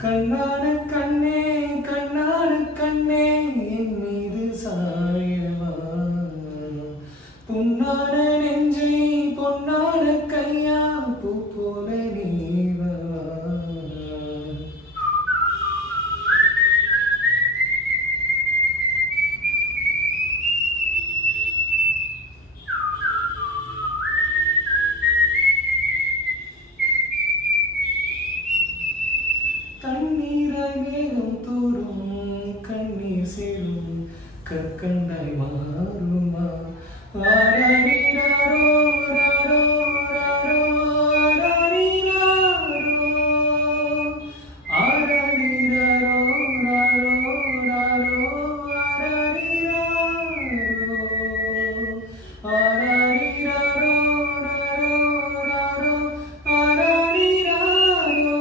கண்ணான கண்ணே கண்ணான கண்ணே என் மீது சாயவா புண்ணான நெஞ்சை பொன்னான கையா பூ போல நீவா தண்ணீராய் மேகம் தோறும் கண்ணீர் சேரும் கற்கண்டாய் மாறுமா ஆராரிராரோ ராரோ ராரோ ஆராரிராரோ ஆராரிராரோ ராரோ ராரோ ஆராரிராரோ ஆராரிராரோ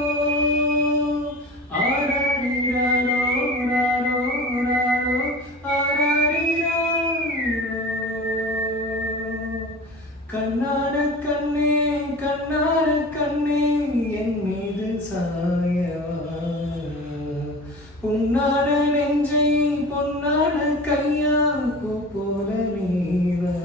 கண்ணான கண்ணே கண்ணான கண்ணே என் மீது சாயவா புண்ணான நெஞ்சை பொன்னான கையா பூ போல நீவா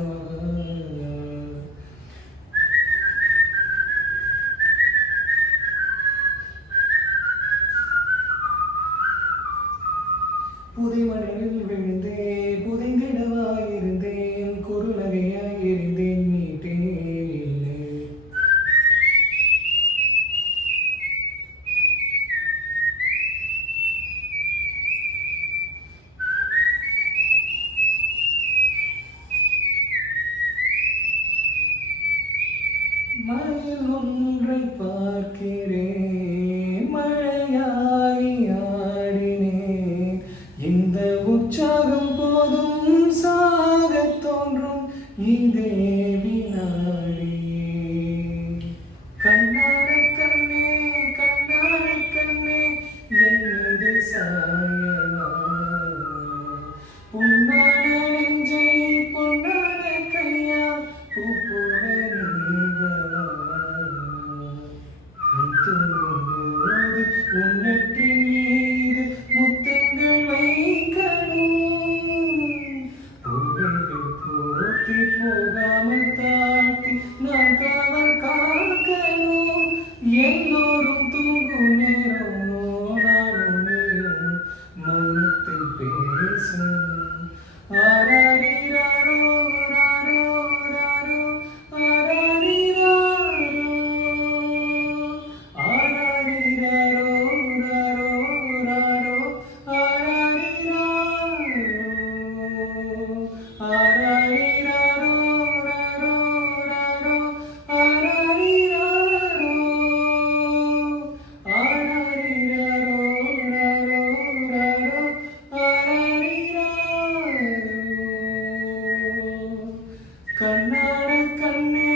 புதைமணலில் விழுந்தேன் புதைந்திடவாயிருந்தேன் குறுநகையாயிருந்தேன் மீட்டேன் இல்லை மழையில் ஒன்றை பார்க்கிறேன் மழையாகி ஆடினேன் இந்த உற்சாகம் போதும் சாகத் தோன்றும் இதே வினாடியே கண்ணான கண்ணே கண்ணான கண்ணே என் மீது சாயவா புண்ணான நெஞ்சை பொன்னான கையா பூ போல நீவா நீ தூங்கும்போது உன்னற்றின் மீது முத்தங்கள் வைக்கணும் பூவைகள் போத்தி போகாமல் தாட்டி நான் காவல் காக்கணும் எல்லோரும் தூங்கும் நேரம் நானும் நீயும் மௌனத்தில் பேசணும் ஆராரிராரோ ராரோ ராரோ ஆராரிராரோ ஆராரிராரோ ராரோ ராரோ ஆராரிராரோ ஆராரிராரோ ராரோ ராரோ ஆராரிராரோ ஆராரிராரோ ராரோ ராரோ ஆராரிராரோ கண்ணான கண்ணே